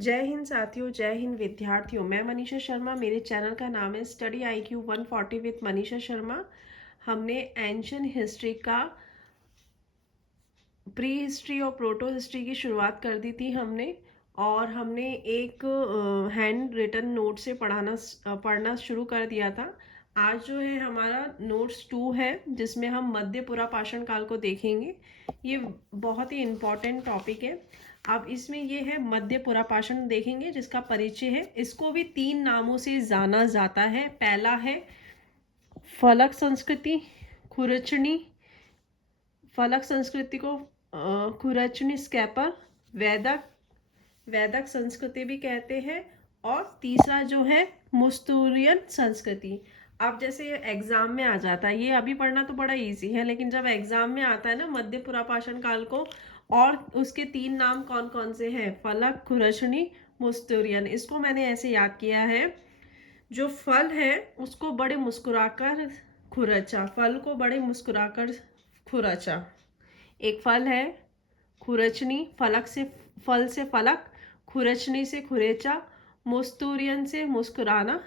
जय हिंद साथियों, जय हिंद विद्यार्थियों। मैं मनीषा शर्मा, मेरे चैनल का नाम है study IQ 140 with Manisha Sharma. हमने एंशियंट हिस्ट्री का प्री हिस्ट्री और प्रोटो हिस्ट्री की शुरुआत कर दी थी और हमने एक हैंड रिटन नोट से पढ़ना शुरू कर दिया था। आज जो है हमारा नोट्स 2 है, जिसमें हम मध्य पुरापाषाण काल को देखेंगे। ये बहुत ही इम्पोर्टेंट टॉपिक है। अब इसमें ये है मध्य पुरापाषाण देखेंगे, जिसका परिचय है। इसको भी 3 नामों से जाना जाता है। पहला है फलक संस्कृति, खुरचनी, फलक संस्कृति को खुरचनी स्कैपर, वैदक संस्कृति भी कहते हैं। और तीसरा जो है मुस्तूरियन संस्कृति। अब जैसे एग्जाम में आ जाता है, ये अभी पढ़ना तो बड़ा इजी है, लेकिन जब एग्जाम में आता है ना मध्य पुरापाषाण काल को, और उसके 3 नाम कौन कौन से हैं, फलक, खुरचनी, मुस्तूरियन, इसको मैंने ऐसे याद किया है। जो फल है उसको बड़े मुस्कुराकर खुरचा, फल को बड़े मुस्कुराकर खुरचा। एक फल है खुरचनी, फल से फलक, खुरचनी से खुरेचा, मुस्तूरियन से मुस्कुराना।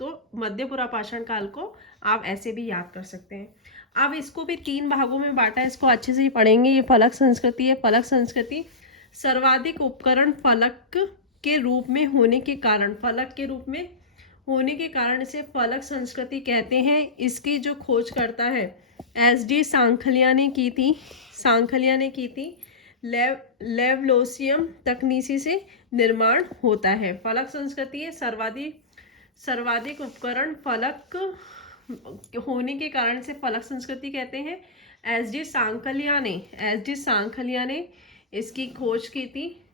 तो मध्य पुरापाषाण काल को आप ऐसे भी याद कर सकते हैं। अब इसको भी 3 भागों में बांटा है, इसको अच्छे से ही पढ़ेंगे। ये फलक संस्कृति है। फलक संस्कृति सर्वाधिक उपकरण फलक के रूप में होने के कारण, फलक के रूप में होने के कारण इसे फलक संस्कृति कहते हैं। इसकी जो खोज करता है SD सांखलिया ने की थी। लेवलोसियम तकनीसी से निर्माण होता है। फलक संस्कृति है सर्वाधिक उपकरण फलक होने के कारण से फलक संस्कृति कहते हैं। SD सांखलिया ने इसकी खोज की थी।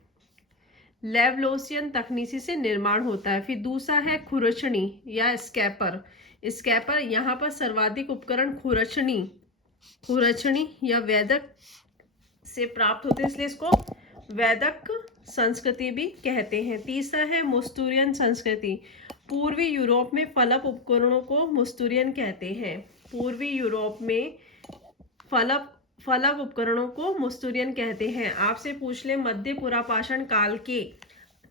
लेवलोसियन तकनीसी से निर्माण होता है। फिर दूसरा है खुरचनी या स्कैपर यहाँ पर सर्वाधिक उपकरण खुरचनी या वैदक से प्राप्त होते हैं, इसलिए इसको वैदक संस्कृति भी कहते हैं। तीसरा है मुस्तूरियन संस्कृति। पूर्वी यूरोप में फलक उपकरणों को मुस्तूरियन कहते हैं। पूर्वी यूरोप में फलक उपकरणों को मुस्तूरियन कहते हैं। आपसे पूछ ले मध्य पुरापाषाण काल के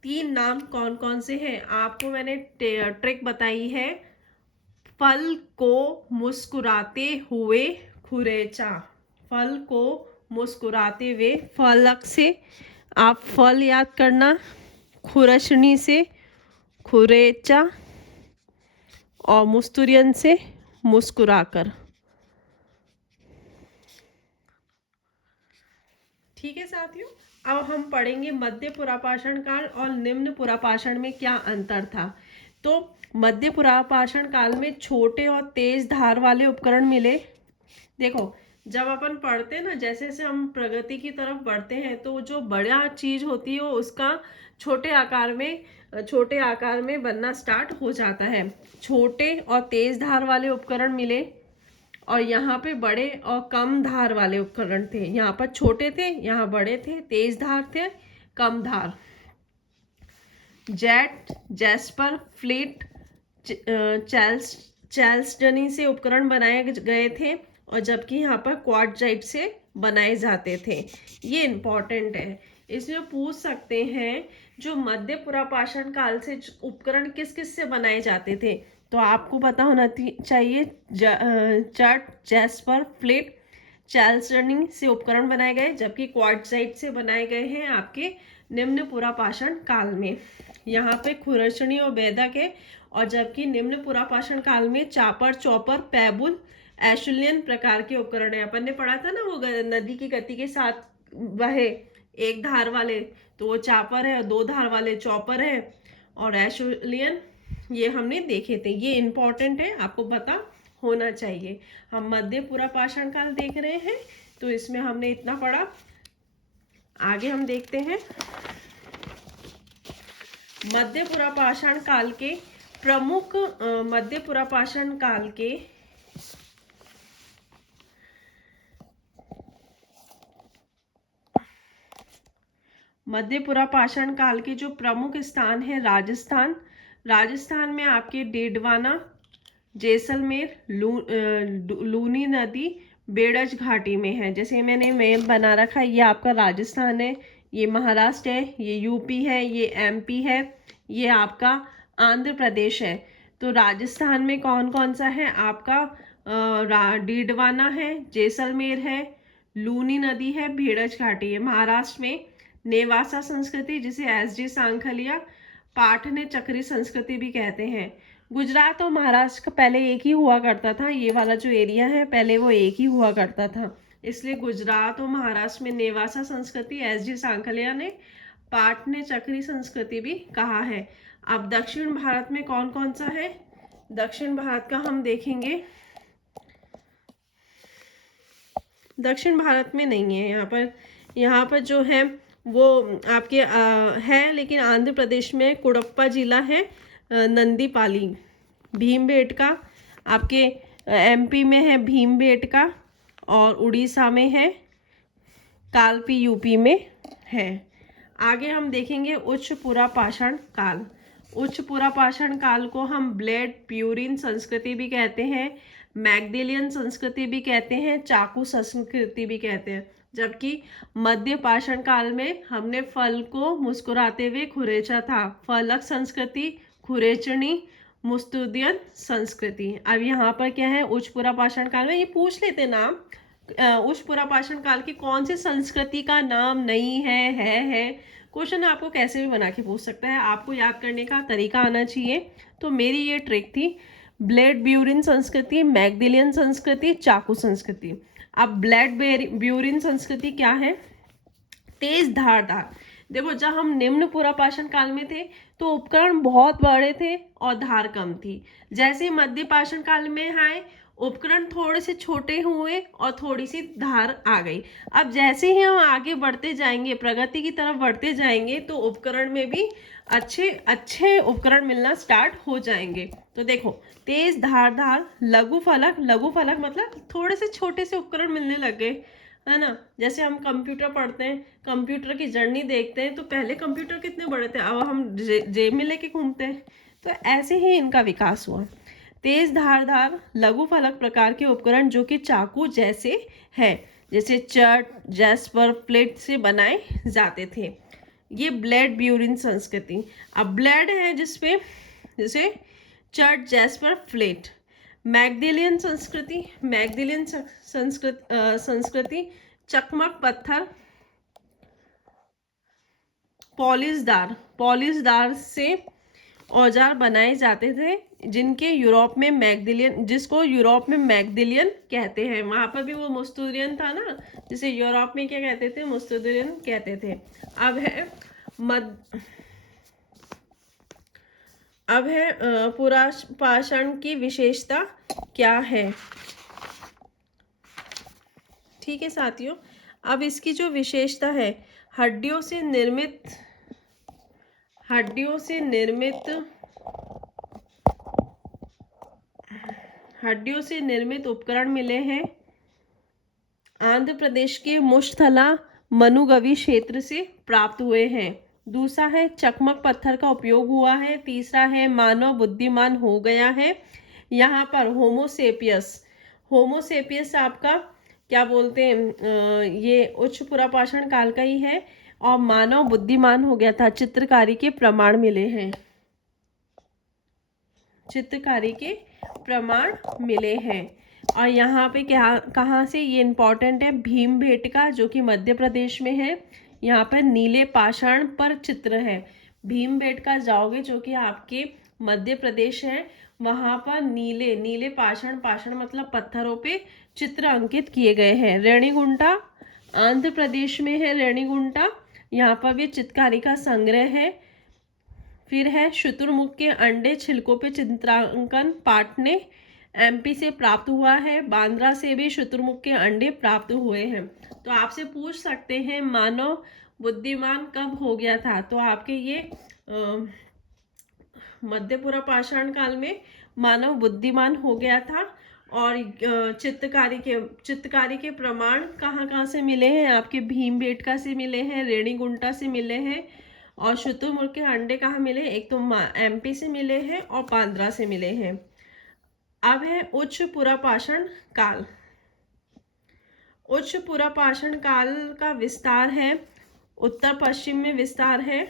3 नाम कौन कौन से हैं। आपको मैंने ट्रिक बताई है, फल को मुस्कुराते हुए खुरेचा। फल को मुस्कुराते हुए, फलक से आप फल याद करना, खुरचनी से खुरेचा, और मुस्तूरियन से मुस्कुराकर। ठीक है साथियों, अब हम पढ़ेंगे मध्य पुरापाषाण काल और निम्न पुरापाषाण में क्या अंतर था। तो मध्य पुरापाषाण काल में छोटे और तेज धार वाले उपकरण मिले। देखो, जब अपन पढ़ते हैं ना, जैसे जैसे हम प्रगति की तरफ बढ़ते हैं, तो जो बड़ा चीज होती है वो उसका छोटे आकार में बनना स्टार्ट हो जाता है। छोटे और तेज धार वाले उपकरण मिले, और यहाँ पे बड़े और कम धार वाले उपकरण थे। यहाँ पर छोटे थे, यहाँ बड़े थे, तेज धार थे, कम धार। जैस्पर, फ्लीट, चैल्सडनी से उपकरण बनाए गए थे, और जबकि यहाँ पर क्वार्ट्जाइट से बनाए जाते थे। ये इंपॉर्टेंट है, इसमें पूछ सकते हैं जो मध्य पुरापाषाण काल से उपकरण किस किस से बनाए जाते थे, तो आपको पता होना चाहिए। जैस्पर, फ्लिट, चैल्सडनी से उपकरण बनाए गए, जबकि क्वार्ट्जाइट से बनाए गए हैं आपके निम्न पुरापाषाण काल में। यहाँ पे खुरचनी और वैदक है, और जबकि निम्न पुरापाषाण काल में चापर, चौपर, पैबुल, एशुलियन प्रकार के उपकरण है। अपन ने पढ़ा था ना, वो नदी की गति के साथ वहे एक धार वाले, तो वो चापर है, और 2 धार वाले चौपर है, और एशुलियन, ये हमने देखे थे। ये इंपॉर्टेंट है, आपको पता होना चाहिए। हम मध्य पुरापाषाण काल देख रहे हैं, तो इसमें हमने इतना पढ़ा। आगे हम देखते हैं मध्य पुरापाषाण काल के प्रमुख मध्य पुरापाषाण काल के मध्य पुरापाषाण काल के जो प्रमुख स्थान है, राजस्थान में आपके डेडवाना, जैसलमेर, लूनी नदी बेड़ज घाटी में है। जैसे मैंने मैप बना रखा है, ये आपका राजस्थान है, ये महाराष्ट्र है, ये यूपी है, ये एमपी है, ये आपका आंध्र प्रदेश है। तो राजस्थान में कौन कौन सा है आपका, डीडवाना है, जैसलमेर है, लूनी नदी है, भेड़ज घाटी है। महाराष्ट्र में नेवासा संस्कृति जिसे एसडी सांखलिया पाठने चक्री संस्कृति भी कहते हैं। गुजरात और महाराष्ट्र का पहले एक ही हुआ करता था, ये वाला जो एरिया है पहले वो एक ही हुआ करता था, इसलिए गुजरात और महाराष्ट्र में नेवासा संस्कृति एसडी सांखलिया ने पाठने चक्री संस्कृति भी कहा है। अब दक्षिण भारत में कौन कौन सा है, दक्षिण भारत का हम देखेंगे। दक्षिण भारत में नहीं है यहाँ पर जो है वो आपके है, लेकिन आंध्र प्रदेश में कुडप्पा जिला है, नंदीपाली, भीमबेटका आपके एमपी में है, भीमबेटका, और उड़ीसा में है, कालपी यूपी में है। आगे हम देखेंगे उच्च पुरापाषाण काल। उच्च पुरापाषाण काल को हम ब्लेड प्यूरिन संस्कृति भी कहते हैं, मैग्डेलियन संस्कृति भी कहते हैं, चाकू संस्कृति भी कहते हैं। जबकि मध्य पाषाण काल में हमने फल को मुस्कुराते हुए खुरेचा था, फलक संस्कृति, खुरेचनी, मुस्तुदियन संस्कृति। अब यहाँ पर क्या है, उच्च पुरापाषाण काल में ये पूछ लेते नाम, उच्च पुरापाषाण काल की कौन सी संस्कृति का नाम नहीं है। क्वेश्चन आपको कैसे भी बना के पूछ सकता है, आपको याद करने का तरीका आना चाहिए। तो मेरी ये ट्रिक थी, ब्लेड ब्यूरिन संस्कृति, मैग्डेलियन संस्कृति, चाकू संस्कृति। अब ब्लेड ब्यूरिन संस्कृति क्या है, तेज धारदार। देखो जब हम निम्न पुरापाषाण काल में थे तो उपकरण बहुत बड़े थे और धार कम थी। जैसे मध्य पाषाण काल में आए उपकरण थोड़े से छोटे हुए और थोड़ी सी धार आ गई। अब जैसे ही हम आगे बढ़ते जाएंगे, प्रगति की तरफ बढ़ते जाएंगे, तो उपकरण में भी अच्छे उपकरण मिलना स्टार्ट हो जाएंगे। तो देखो तेज धारदार, लघु फलक मतलब थोड़े से छोटे से उपकरण मिलने लग गए, है ना। जैसे हम कंप्यूटर पढ़ते हैं, कंप्यूटर की जर्नी देखते हैं, तो पहले कंप्यूटर कितने बड़े थे, अब हम जेब में लेके घूमते हैं। तो ऐसे ही इनका विकास हुआ। तेज धारदार लघु फलक प्रकार के उपकरण जो कि चाकू जैसे है, जैसे चट, जैस्पर, प्लेट से बनाए जाते थे। ये ब्लेड ब्यूरिन संस्कृति। अब ब्लेड है जिसपे जैसे चट, जैस्पर, प्लेट। मैग्डेलियन संस्कृति चकमक पत्थर, पॉलिशदार से औजार बनाए जाते थे, जिसको यूरोप में मैग्डेलियन कहते हैं। वहां पर भी वो मुस्तुदियन था ना, जिसे यूरोप में क्या कहते थे, मुस्तुदियन कहते थे। अब है पुरापाषाण की विशेषता क्या है। ठीक है साथियों, अब इसकी जो विशेषता है, हड्डियों से निर्मित उपकरण मिले हैं। आंध्र प्रदेश के मुश्तला मनुगवी क्षेत्र से प्राप्त हुए हैं। दूसरा है चकमक पत्थर का उपयोग हुआ है। तीसरा है मानव बुद्धिमान हो गया है। यहाँ पर होमोसेपियस आपका क्या बोलते हैं, ये उच्च पुरापाषाण काल का ही है, और मानव बुद्धिमान हो गया था। चित्रकारी के प्रमाण मिले हैं। और यहाँ पे कहाँ से ये इम्पोर्टेंट है, भीमबेटका जो कि मध्य प्रदेश में है। यहाँ पर नीले पाषाण पर चित्र है। भीमबेटका जाओगे जो कि आपके मध्य प्रदेश है, वहाँ पर नीले पाषाण मतलब पत्थरों पे चित्र अंकित किए गए हैं। रेणीगुंटा आंध्र प्रदेश में है, रेणीगुंटा, यहाँ पर भी चित्रकारी का संग्रह है। फिर है शुतुरमुर्ग के अंडे छिलकों पे चित्रांकन, पाटने एमपी से प्राप्त हुआ है। बांद्रा से भी शुतुरमुर्ग के अंडे प्राप्त हुए हैं। तो आपसे पूछ सकते हैं मानव बुद्धिमान कब हो गया था, तो आपके ये मध्य पुरापाषाण काल में मानव बुद्धिमान हो गया था। और चित्रकारी के प्रमाण कहाँ से मिले हैं, आपके भीमबेटका से मिले हैं, रेणीगुंटा से मिले हैं, और शुतुरमुर्ग के अंडे कहाँ मिले, एक तो एमपी से मिले हैं और बांद्रा से मिले हैं। अब है उच्च पुरापाषाण काल। उच्च पुरापाषाण काल का विस्तार है उत्तर पश्चिम में विस्तार है।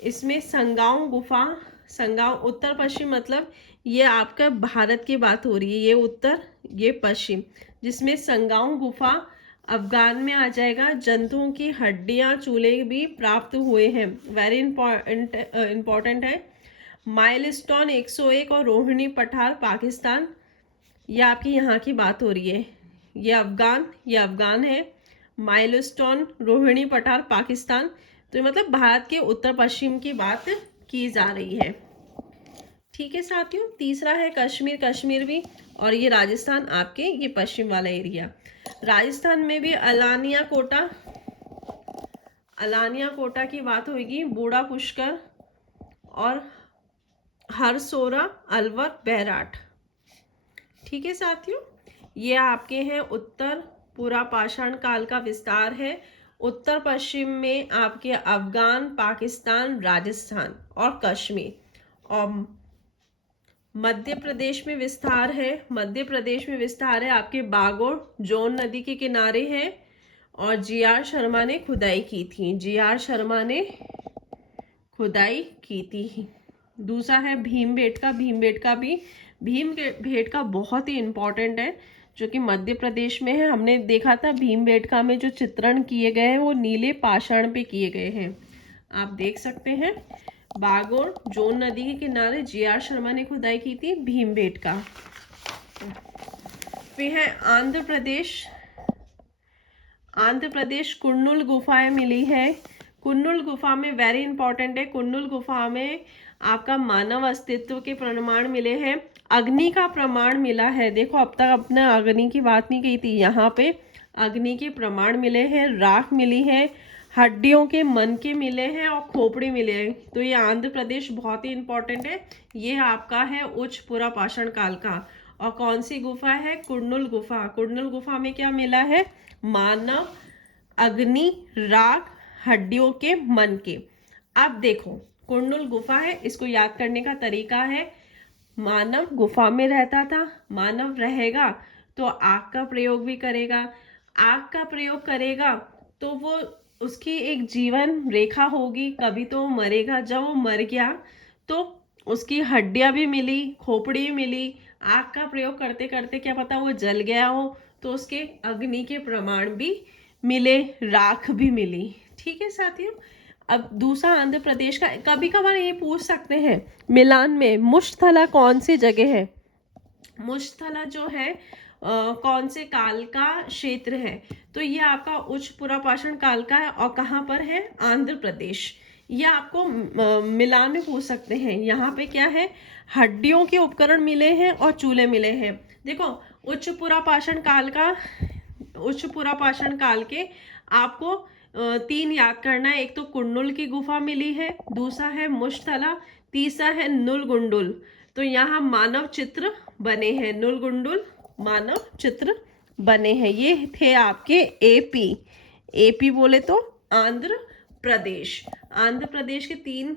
इसमें संगाओ गुफा, संगाओ उत्तर पश्चिम मतलब ये आपका भारत की बात हो रही है, ये उत्तर ये पश्चिम, जिसमें संगाओ गुफा अफगान में आ जाएगा। जंतुओं की हड्डियां चूल्हे भी प्राप्त हुए हैं, वेरी इंपॉर्टेंट है। माइलस्टोन 101 और रोहिणी पठार पाकिस्तान, ये आपकी यहाँ की बात हो रही है। ये अफगान है। माइलस्टोन रोहिणी पठार पाकिस्तान, तो मतलब भारत के उत्तर पश्चिम की बात की जा रही है। ठीक है साथियों। तीसरा है कश्मीर, कश्मीर भी, और ये राजस्थान आपके ये पश्चिम वाला एरिया। राजस्थान में भी अलानिया कोटा की बात होगी, बूढ़ा पुष्कर और हरसोरा, अलवर, बैराट। ठीक है साथियों, ये आपके हैं उत्तर पूरा पाषाण काल का विस्तार है। उत्तर पश्चिम में आपके अफगान, पाकिस्तान, राजस्थान और कश्मीर। और मध्य प्रदेश में विस्तार है, मध्य प्रदेश में विस्तार है आपके बागोर, जोन नदी के किनारे है। और जी.आर. शर्मा ने खुदाई की थी, जी.आर. शर्मा ने खुदाई की थी। दूसरा है भीमबेटका, भीमबेटका भी, भीमबेटका बहुत ही इंपॉर्टेंट है, जो कि मध्य प्रदेश में है। हमने देखा था भीमबेटका में जो चित्रण किए गए हैं वो नीले पाषाण पे किए गए हैं, आप देख सकते हैं। बागोर, जोन नदी के किनारे जी.आर. शर्मा ने खुदाई की थी, भीमबेटका। फिर है आंध्र प्रदेश, कुन्नुल गुफाएं मिली है। कुन्नुल गुफा में वेरी इंपॉर्टेंट है, कुन्नुल गुफा में आपका मानव अस्तित्व के प्रमाण मिले हैं। अग्नि का प्रमाण मिला है, देखो अब तक अपने अग्नि की बात नहीं की थी, यहाँ पे अग्नि के प्रमाण मिले हैं, राख मिली है, हड्डियों के मन के मिले हैं और खोपड़ी मिले हैं। तो ये आंध्र प्रदेश बहुत ही इंपॉर्टेंट है। ये आपका है उच्च पुरा पाषाण काल का। और कौन सी गुफा है? कुन्नुल गुफा। कुन्नुल गुफा में क्या मिला है? मानव, अग्नि, राख, हड्डियों के, मन के। अब देखो कुन्नुल गुफा है, इसको याद करने का तरीका है, मानव गुफा में रहता था, मानव रहेगा तो आग का प्रयोग भी करेगा, आग का प्रयोग करेगा तो वो उसकी एक जीवन रेखा होगी, कभी तो मरेगा। जब वो मर गया तो उसकी हड्डियां भी मिली, खोपड़ी मिली, आग का प्रयोग करते करते क्या पता वो जल गया हो तो उसके अग्नि के प्रमाण भी मिले, राख भी मिली। ठीक है साथियों। अब दूसरा आंध्र प्रदेश का, कभी कभार ये पूछ सकते हैं मिलान में मुश्तला कौन सी जगह है? मुश्तला जो है कौन से काल का क्षेत्र है? तो ये आपका उच्च पुरापाषाण काल का है और कहाँ पर है? आंध्र प्रदेश। ये आपको मिलान में पूछ सकते हैं। यहाँ पे क्या है? हड्डियों के उपकरण मिले हैं और चूल्हे मिले हैं। देखो उच्च पुरापाषाण काल के आपको 3 याद करना है। एक तो कुन्नुल की गुफा मिली है, दूसरा है मुश्तला, तीसरा है नुलगुंडुल। तो यहाँ मानव चित्र बने हैं, नुलगुंडुल मानव चित्र बने हैं। ये थे आपके एपी बोले तो आंध्र प्रदेश। आंध्र प्रदेश के 3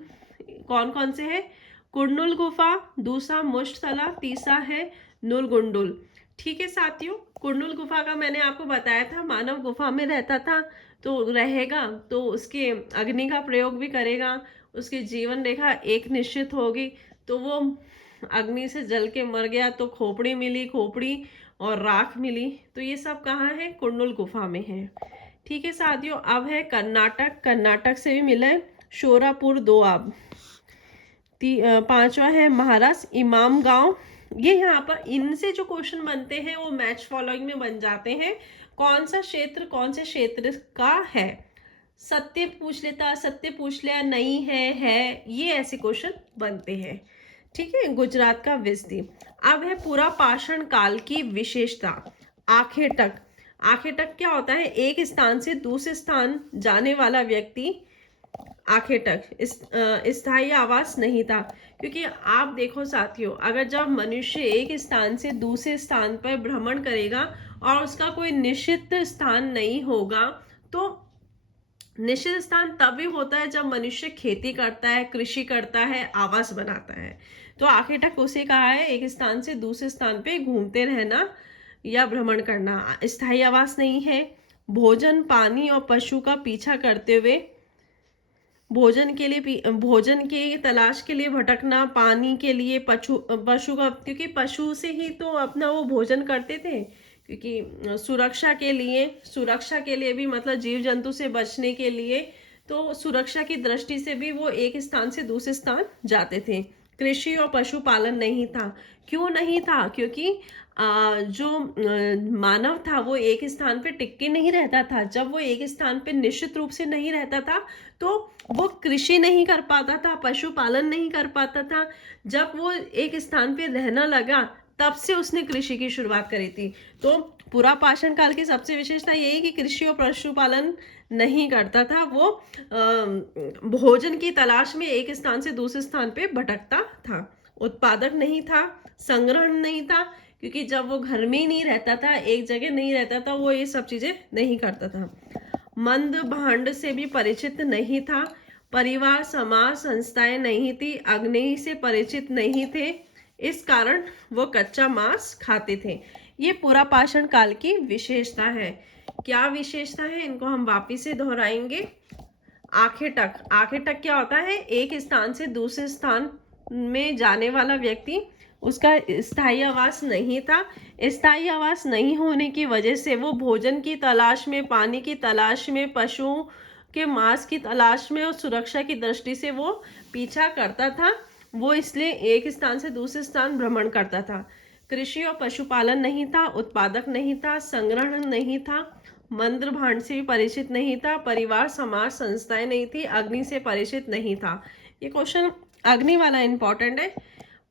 कौन कौन से हैं? कुन्नुल गुफा, दूसरा मुश्तला, तीसरा है नुलगुंडुल। ठीक है साथियों, कुन्नुल गुफा का मैंने आपको बताया था, मानव गुफा में रहता था तो रहेगा तो उसके अग्नि का प्रयोग भी करेगा, उसकी जीवन रेखा एक निश्चित होगी। तो वो अग्नि से जल के मर गया तो खोपड़ी मिली, खोपड़ी और राख मिली। तो ये सब कहाँ है? कुन्नुल गुफा में है। ठीक है साथियों। अब है कर्नाटक, कर्नाटक से भी मिला है शोरापुर दोआब। 5वां है महाराष्ट्र, इमाम गांव। ये यहाँ पर इनसे जो क्वेश्चन बनते हैं वो मैच फॉलोइंग में बन जाते हैं। कौन सा क्षेत्र कौन से क्षेत्र का है? सत्य पूछ लेता, सत्य पूछ लिया, नहीं है, ये ऐसे क्वेश्चन बनते हैं। ठीक है। गुजरात का विस्ती। अब है पूरा पाषाण काल की विशेषता, आखेटक। आखेटक क्या होता है? एक स्थान से दूसरे स्थान जाने वाला व्यक्ति आखेटक। स्थायी आवास नहीं था। क्योंकि आप देखो साथियों, अगर जब मनुष्य एक स्थान से दूसरे स्थान पर भ्रमण करेगा और उसका कोई निश्चित स्थान नहीं होगा, तो निश्चित स्थान तभी होता है जब मनुष्य खेती करता है, कृषि करता है, आवास बनाता है। तो आखेटक उसे कहा है एक स्थान से दूसरे स्थान पे घूमते रहना या भ्रमण करना। स्थायी आवास नहीं है। भोजन, पानी और पशु का पीछा करते हुए भोजन की तलाश के लिए भटकना, पानी के लिए पशु का, क्योंकि पशु से ही तो अपना वो भोजन करते थे, क्योंकि सुरक्षा के लिए भी, मतलब जीव जंतु से बचने के लिए, तो सुरक्षा की दृष्टि से भी वो एक स्थान से दूसरे स्थान जाते थे। कृषि और पशुपालन नहीं था। क्यों नहीं था? क्योंकि जो मानव था वो एक स्थान पे टिक के नहीं रहता था। जब वो एक स्थान पे निश्चित रूप से नहीं रहता था तो वो कृषि नहीं कर पाता था, पशुपालन नहीं कर पाता था। जब वो एक स्थान पे रहना लगा तब से उसने कृषि की शुरुआत करी थी। तो पूरा पाषाण काल की सबसे विशेषता यही कि कृषि और पशुपालन नहीं करता था। वो भोजन की तलाश में एक स्थान से दूसरे स्थान पे भटकता था। उत्पादक नहीं था, संग्रहण नहीं था, क्योंकि जब वो घर में ही नहीं रहता था, एक जगह नहीं रहता था, वो ये सब चीजें नहीं करता था। मंद भांड से भी परिचित नहीं था। परिवार, समाज, संस्थाएं नहीं थी। अग्नि से परिचित नहीं थे। इस कारण वो कच्चा मांस खाते थे। ये पूरा पाषाण काल की विशेषता है। क्या विशेषता है, इनको हम वापिस से दोहराएंगे। आखेटक क्या होता है? एक स्थान से दूसरे स्थान में जाने वाला व्यक्ति, उसका स्थायी आवास नहीं था। स्थायी आवास नहीं होने की वजह से वो भोजन की तलाश में, पानी की तलाश में, पशुओं के मांस की तलाश में और सुरक्षा की दृष्टि से वो पीछा करता था। वो इसलिए एक स्थान से दूसरे स्थान भ्रमण करता था। कृषि और पशुपालन नहीं था, उत्पादक नहीं था, संग्रहण नहीं था, मंत्र भांड से भी परिचित नहीं था, परिवार, समाज, संस्थाएं नहीं थी, अग्नि से परिचित नहीं था। ये क्वेश्चन अग्नि वाला इंपॉर्टेंट है।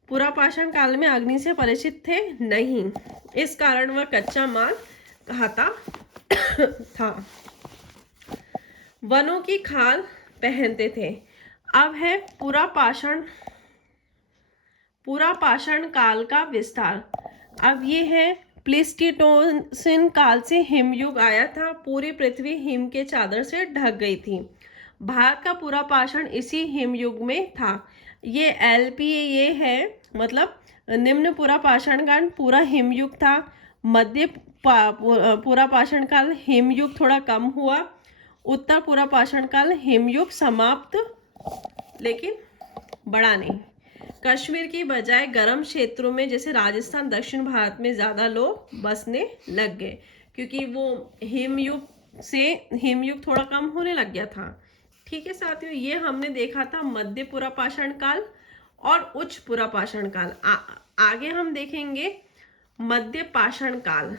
पूरा पाषाण काल में अग्नि से परिचित थे नहीं, इस कारण वह कच्चा माल खाता था। वनों की खाल पहनते थे। अब है पूरा पाषाण काल का विस्तार। अब ये है प्लीस्टोसीन काल से हिमयुग आया था। पूरी पृथ्वी हिम के चादर से ढक गई थी। भारत का पूरा पाषाण इसी हिमयुग में था। ये एलपी ये है, मतलब निम्न पूरा पाषाण काल पूरा हिमयुग था। मध्य पूरा पाषाण काल हिमयुग थोड़ा कम हुआ। उत्तर पूरा पाषाण काल हिमयुग समाप्त, लेकिन बड़ा नहीं। कश्मीर की बजाय गर्म क्षेत्रों में जैसे राजस्थान, दक्षिण भारत में ज्यादा लोग बसने लग गए, क्योंकि वो हिमयुग थोड़ा कम होने लग गया था। ठीक है साथियों, ये हमने देखा था मध्य पूरा पाषाण काल और उच्च पूरा पाषाण काल। आगे हम देखेंगे मध्य पाषाण काल।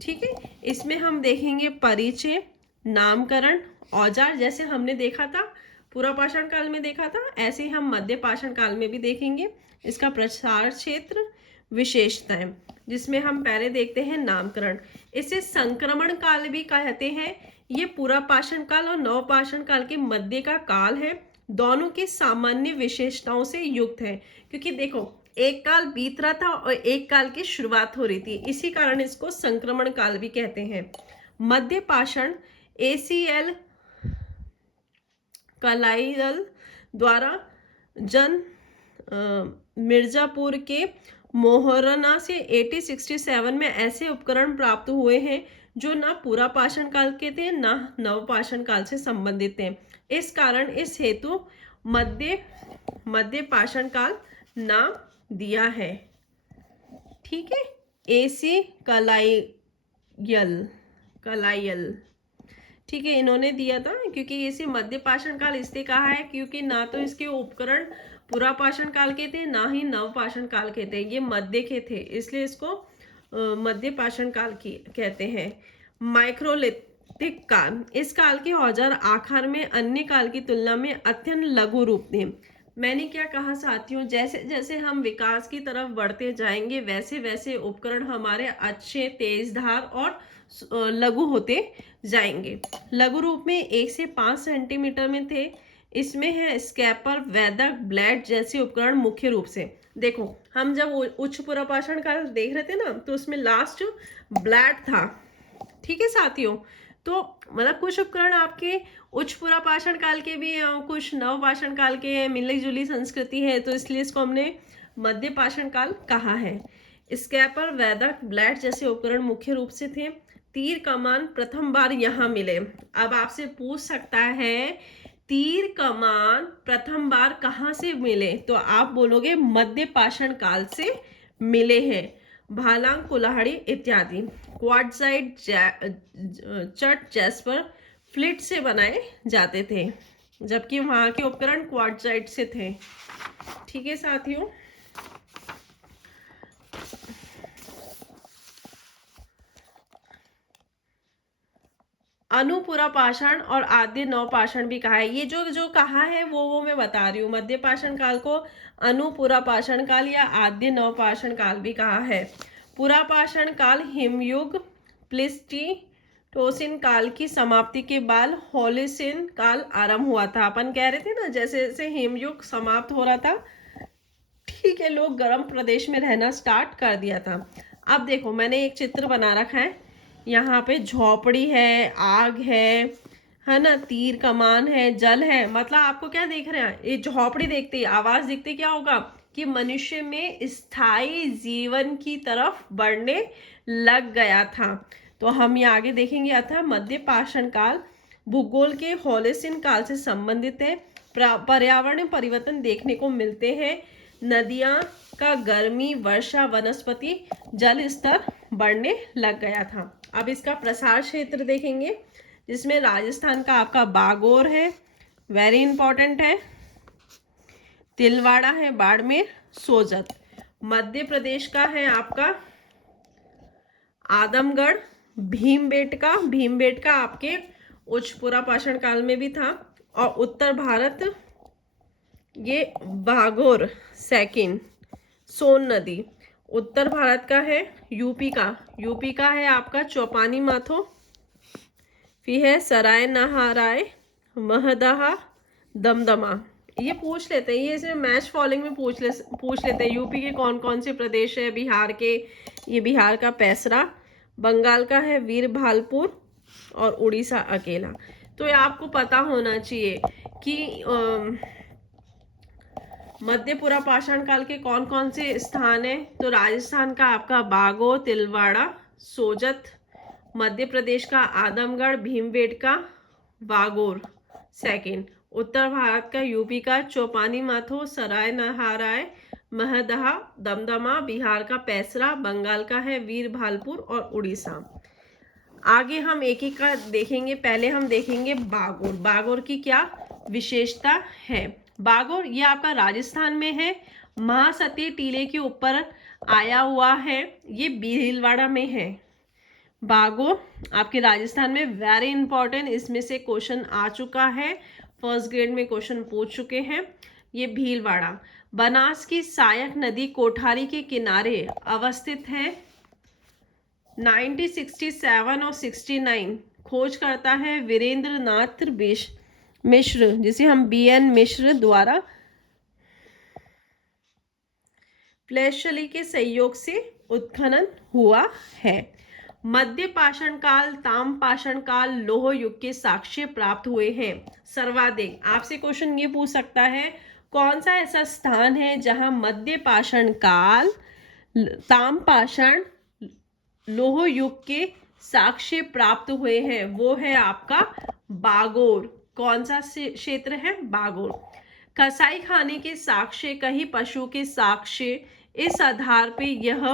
ठीक है, इसमें हम देखेंगे परिचय, नामकरण, औजार। जैसे हमने देखा था पूरा पाषाण काल में देखा था, ऐसे ही हम मध्य पाषाण काल में भी देखेंगे। इसका प्रसार क्षेत्र, विशेषताएं, जिसमें हम पहले देखते हैं नामकरण। इसे संक्रमण काल भी कहते हैं। ये पूरा पाषाण काल और नव पाषाण काल के मध्य का काल है। दोनों की सामान्य विशेषताओं से युक्त है, क्योंकि देखो एक काल बीत रहा था और एक काल की शुरुआत हो रही थी, इसी कारण इसको संक्रमण काल भी कहते हैं। मध्य पाषाण एसीएल कलाइदल द्वारा मिर्जापुर के मोहराना से 1867 में ऐसे उपकरण प्राप्त हुए हैं जो न पूरा पाषाण काल के थे न नव पाषाण काल से संबंधित थे। इस कारण इस हेतु मध्य पाषाण काल नाम दिया है। ठीक है, एसी कलाइयल, ठीक है, इन्होंने दिया था, क्योंकि इसे मध्य पाषाण काल इसलिए कहा है क्योंकि ना तो इसके उपकरण पूरा पाषाण काल के थे ना ही नव पाषाण काल के थे, ये मध्य के थे, इसलिए इसको मध्य पाषाण काल की कहते हैं। माइक्रोलिथिक काल, इस काल के औजार आकार में अन्य काल की तुलना में अत्यंत लघु रूप थे। मैंने क्या कहा साथियों, जैसे जैसे हम विकास की तरफ बढ़ते जाएंगे वैसे वैसे उपकरण हमारे अच्छे, तेजधार और लघु होते जाएंगे। लघु रूप में 1 से 5 सेंटीमीटर में थे। इसमें है स्कैपर, वेदक, ब्लेड जैसे उपकरण मुख्य रूप से। देखो हम जब उच्च पूरा पाषाण काल देख रहे थे ना, तो उसमें लास्ट ब्लेड था। ठीक है साथियों, तो मतलब कुछ उपकरण आपके उच्च पूरा पाषाण काल के भी, कुछ नव पाषाण काल के, मिली जुली संस्कृति है, तो इसलिए इसको हमने मध्य पाषाण काल कहा है। स्कैपर, वेदक, ब्लेड जैसे उपकरण मुख्य रूप से थे। तीर कमान प्रथम बार यहाँ मिले। अब आपसे पूछ सकता है तीर कमान प्रथम बार कहाँ से मिले, तो आप बोलोगे मध्य पाषाण काल से मिले हैं। भालांग, कुल्हाड़ी इत्यादि क्वार्ट्जाइट, चट, जैस्पर, फ्लिट से बनाए जाते थे, जबकि वहां के उपकरण क्वार्ट्जाइट से थे। ठीक है साथियों। अनुपुरा पाषाण और आद्य नवपाषाण भी कहा है। ये जो जो कहा है वो मैं बता रही हूँ। मध्य पाषाण काल को अनुपुरा पाषाण काल या आद्य नवपाषाण काल भी कहा है। पुरा पाषाण काल हिमयुग प्लीस्टोसिन काल की समाप्ति के बाद होलिसिन काल आरंभ हुआ था। अपन कह रहे थे ना, जैसे जैसे हिमयुग समाप्त हो रहा था, ठीक है, लोग गर्म प्रदेश में रहना स्टार्ट कर दिया था। अब देखो मैंने एक चित्र बना रखा है, यहाँ पे झोपड़ी है, आग है ना, तीर कमान है, जल है। मतलब आपको क्या देख रहे हैं, ये झोपड़ी देखते ही आवाज दिखते क्या होगा कि मनुष्य में स्थायी जीवन की तरफ बढ़ने लग गया था। तो हम ये आगे देखेंगे। अतः मध्य पाषाण काल भूगोल के होलिसिन काल से संबंधित है। पर्यावरण परिवर्तन देखने को मिलते हैं। नदियां का गर्मी, वर्षा, वनस्पति, जल स्तर बढ़ने लग गया था। अब इसका प्रसार क्षेत्र देखेंगे, जिसमें राजस्थान का आपका बागोर है, वेरी इंपॉर्टेंट है, तिलवाड़ा है, बाड़मेर, सोजत। मध्य प्रदेश का है आपका आदमगढ़, भीमबेटका आपके उच्चपुरा पाषाण काल में भी था। और उत्तर भारत ये बागोर, सेकिन, सोन नदी। उत्तर भारत का है यूपी का है आपका चौपानी माथो, फिर है सराय नहाराय, महदहा, दमदमा। ये पूछ लेते हैं, ये इसमें मैच फॉलोइंग में पूछ लेते हैं। यूपी के कौन कौन से प्रदेश है, बिहार के, ये बिहार का पैसरा, बंगाल का है वीरभालपुर, और उड़ीसा अकेला। तो ये आपको पता होना चाहिए कि मध्यपुरा पाषाण काल के कौन कौन से स्थान है। तो राजस्थान का आपका बागोर, तिलवाड़ा, सोजत, मध्य प्रदेश का आदमगढ़, भीमबेटका, बागोर, सेकंड। उत्तर भारत का यूपी का चौपानी माथो, सराय नहाराय, महदहा, दमदमा, बिहार का पैसरा, बंगाल का है वीरभालपुर, और उड़ीसा। आगे हम एक एक का देखेंगे। पहले हम देखेंगे बागोर। बागोर की क्या विशेषता है। बागोर ये आपका राजस्थान में है, महासती टीले के ऊपर आया हुआ है, ये भीलवाड़ा में है। बागोर आपके राजस्थान में, वेरी इंपॉर्टेंट, इसमें से क्वेश्चन आ चुका है, फर्स्ट ग्रेड में क्वेश्चन पूछ चुके हैं। ये भीलवाड़ा बनास की सहायक नदी कोठारी के किनारे अवस्थित है। 1967 और 69 खोज करता है वीरेंद्र नाथ मिश्र, जिसे हम BN मिश्र द्वारा प्लेशली के सहयोग से उत्खनन हुआ है। मध्य पाषाण काल, ताम पाषाण काल, लोह युग के साक्ष्य प्राप्त हुए हैं। सर्वाधिक आपसे क्वेश्चन ये पूछ सकता है, कौन सा ऐसा स्थान है जहां मध्य पाषाण काल, ताम पाषाण, लोह युग के साक्ष्य प्राप्त हुए हैं। वो है आपका बागोर। कौन सा क्षेत्र है, बागोर। कसाई खाने के साक्ष्य, कहीं पशु के साक्ष्य। इस आधार पे यह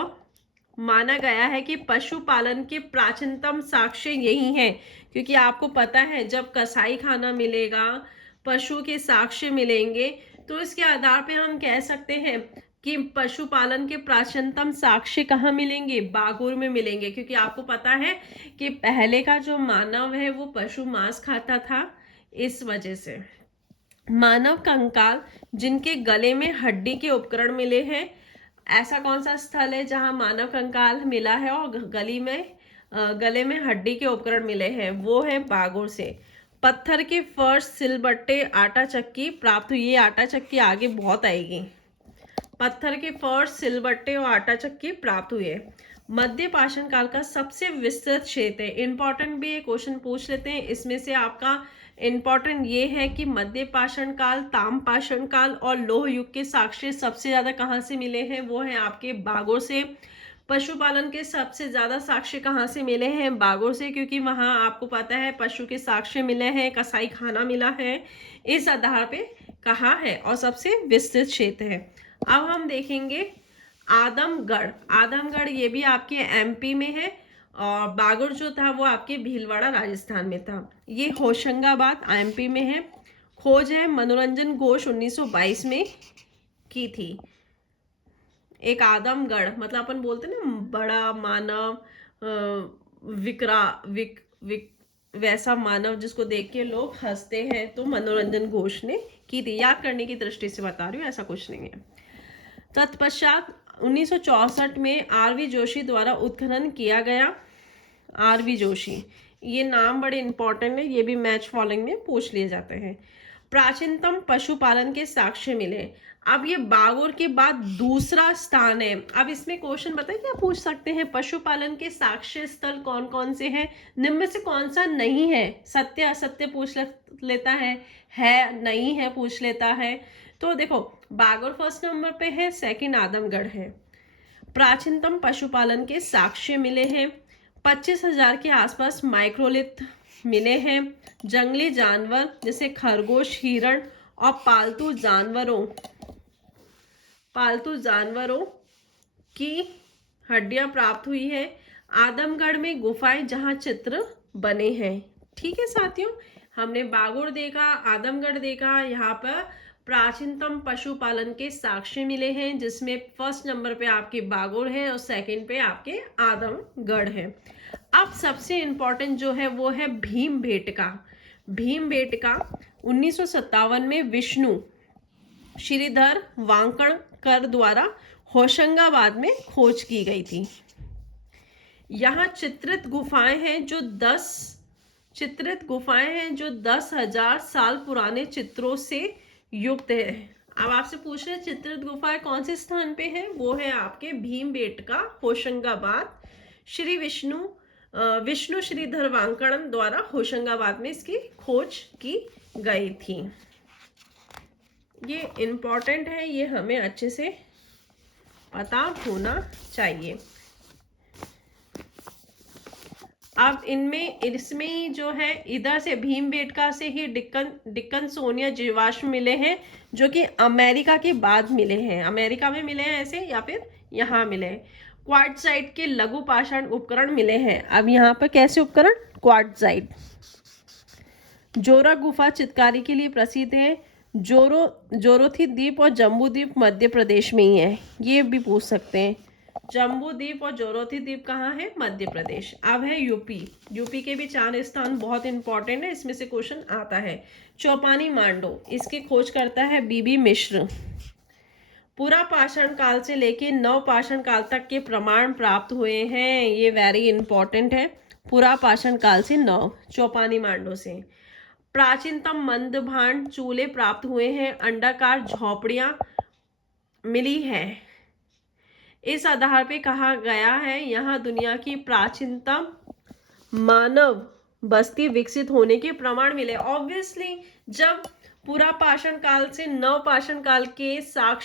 माना गया है कि पशुपालन के प्राचीनतम साक्ष्य यही है, क्योंकि आपको पता है जब कसाई खाना मिलेगा, पशु के साक्ष्य मिलेंगे, तो इसके आधार पे हम कह सकते हैं कि पशुपालन के प्राचीनतम साक्ष्य कहाँ मिलेंगे, बागोर में मिलेंगे। क्योंकि आपको पता है कि पहले का जो मानव है वो पशु मांस खाता था, इस वजह से। मानव कंकाल जिनके गले में हड्डी के उपकरण मिले हैं, ऐसा कौन सा स्थल है जहां मानव कंकाल मिला है और गले में हड्डी के उपकरण मिले हैं, वो है बागोर से। पत्थर के फर्श, सिलबट्टे, आटा चक्की प्राप्त हुई। ये आटा चक्की आगे बहुत आएगी। पत्थर के फर्श, सिलबट्टे और आटा चक्की प्राप्त हुए। मध्य पाषाण काल का सबसे विस्तृत क्षेत्र है। इंपॉर्टेंट भी ये क्वेश्चन पूछ लेते हैं। इसमें से आपका इंपॉर्टेंट ये है कि मध्य पाषाण काल, ताम पाषाण काल और लोह युग के साक्ष्य सबसे ज्यादा कहाँ से मिले हैं, वो है आपके बागोर से। पशुपालन के सबसे ज्यादा साक्ष्य कहाँ से मिले हैं? बागोर से, क्योंकि वहां आपको पता है पशु के साक्ष्य मिले हैं, कसाई खाना मिला है, इस आधार पे कहा है और सबसे विस्तृत क्षेत्र है। अब हम देखेंगे आदमगढ़। आदमगढ़ ये भी आपके एमपी में है और बागुर जो था वो आपके भीलवाड़ा राजस्थान में था। ये होशंगाबाद एमपी में है। खोज है मनोरंजन घोष 1922 में की थी। एक आदमगढ़ मतलब अपन बोलते ना बड़ा मानव, वैसा मानव जिसको देख के लोग हंसते हैं, तो मनोरंजन घोष ने की थी। याद करने की दृष्टि से बता रही हूँ, ऐसा कुछ नहीं है। तत्पश्चात 1964 में आरवी जोशी द्वारा उत्खनन किया गया। आरवी जोशी, ये नाम बड़े इंपॉर्टेंट है, ये भी मैच फॉलोइंग में पूछ लिए जाते हैं। प्राचीनतम पशुपालन के साक्ष्य मिले। अब ये बागोर के बाद दूसरा स्थान है। अब इसमें क्वेश्चन बताइए क्या पूछ सकते हैं, पशुपालन के साक्ष्य स्थल कौन कौन से हैं, निम्न में से कौन सा नहीं है? सत्य असत्य पूछ लेता है नहीं है पूछ लेता है। तो देखो बागोर फर्स्ट नंबर पे है, सेकंड आदमगढ़ है। प्राचीनतम पशुपालन के साक्ष्य मिले हैं। 25,000 के आसपास माइक्रोलिथ मिले हैं। जंगली जानवर जैसे खरगोश, हिरण और पालतू जानवरों की हड्डियां प्राप्त हुई है। आदमगढ़ में गुफाएं जहां चित्र बने हैं। ठीक है साथियों, हमने बागोर देखा, आदमगढ़ देखा, यहाँ पर प्राचीनतम पशुपालन के साक्ष्य मिले हैं, जिसमें फर्स्ट नंबर पे आपके बागोर है और सेकंड पे आपके आदमगढ़ है। अब सबसे इंपॉर्टेंट जो है वो है भीमबेटका। भीमबेटका 1957 में विष्णु श्रीधर वांकणकर द्वारा होशंगाबाद में खोज की गई थी। यहाँ चित्रित गुफाएं हैं जो 10,000 साल पुराने चित्रों से युक्त है। अब आपसे पूछ रहे चित्रित गुफाएं कौन से स्थान पे है? वो है आपके भीमबेटका, होशंगाबाद। विष्णु श्रीधर वांकणन द्वारा होशंगाबाद में इसकी खोज की गई थी। ये इंपॉर्टेंट है, ये हमें अच्छे से पता होना चाहिए। अब इसमें जो है इधर से भीमबेटका से ही डिक्कनसोनिया जीवाश्म मिले हैं, जो कि अमेरिका के बाद मिले हैं। अमेरिका में मिले हैं ऐसे, या फिर यहाँ मिले हैं। क्वार्ट्जाइट के लघु पाषाण उपकरण मिले हैं। अब यहाँ पर कैसे उपकरण? क्वार्ट्जाइट। जोरा गुफा चित्रकारी के लिए प्रसिद्ध है। जोरोथी द्वीप और जम्बू द्वीप मध्य प्रदेश में ही है, ये भी पूछ सकते हैं। जम्बू द्वीप और जोरोथी द्वीप कहाँ है? मध्य प्रदेश। अब है यूपी के भी 4 स्थान बहुत इंपॉर्टेंट है, इसमें से क्वेश्चन आता है। चौपानी मांडो, इसकी खोज करता है बीबी मिश्र। पूरा पाषाण काल से लेके नव पाषाण काल तक के प्रमाण प्राप्त हुए हैं, ये वेरी इंपॉर्टेंट है। पूरा पाषाण काल से नव, चौपानी मांडो से। प्राचीनतम मंदभांड चूल्हे प्राप्त हुए हैं। अंडाकार झोपड़ियां मिली है। इस आधार पे कहा गया है यहाँ दुनिया की प्राचीनतम मानव बस्ती विकसित होने के प्रमाण मिले। ऑब्वियसली जब पूरा पाषाण काल से नव पाषाण काल के साक्ष्य